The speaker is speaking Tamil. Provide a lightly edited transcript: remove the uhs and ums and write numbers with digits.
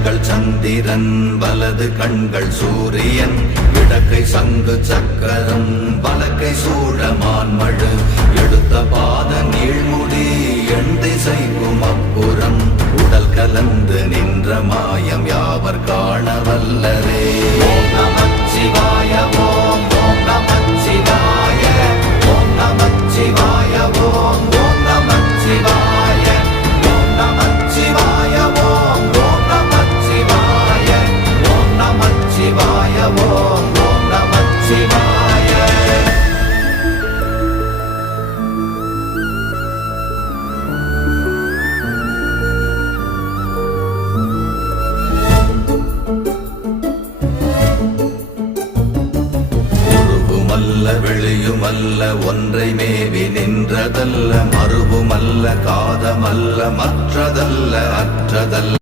கண்கள் சந்திரன் வலது கண்கள் சூரியன் இடக்கை சங்கு சக்கரம் வலக்கை சூழமான்மழு எடுத்த பாத நீழ்முடி எண் திசைக்கும் அப்புறம் உடல் கலந்து நின்ற மாயம் யாவர் காண வல்லரே. ஓம் நமச்சிவாய ஓம் ஓம் நமச்சிவாய ஓம் நமச்சிவாய ஓம் ஓம் நமச்சிவாய ஓம் நமச்சிவாய ஓம் ஓம் நமச்சிவாய ஓம் நமச்சிவாய ஓம் ஓம் நமச்சிவாய. வெளியுமல்ல ஒன்றை மேவி நின்றதல்ல மறுவுமல்ல காதமல்ல மற்றதல்ல அற்றதல்ல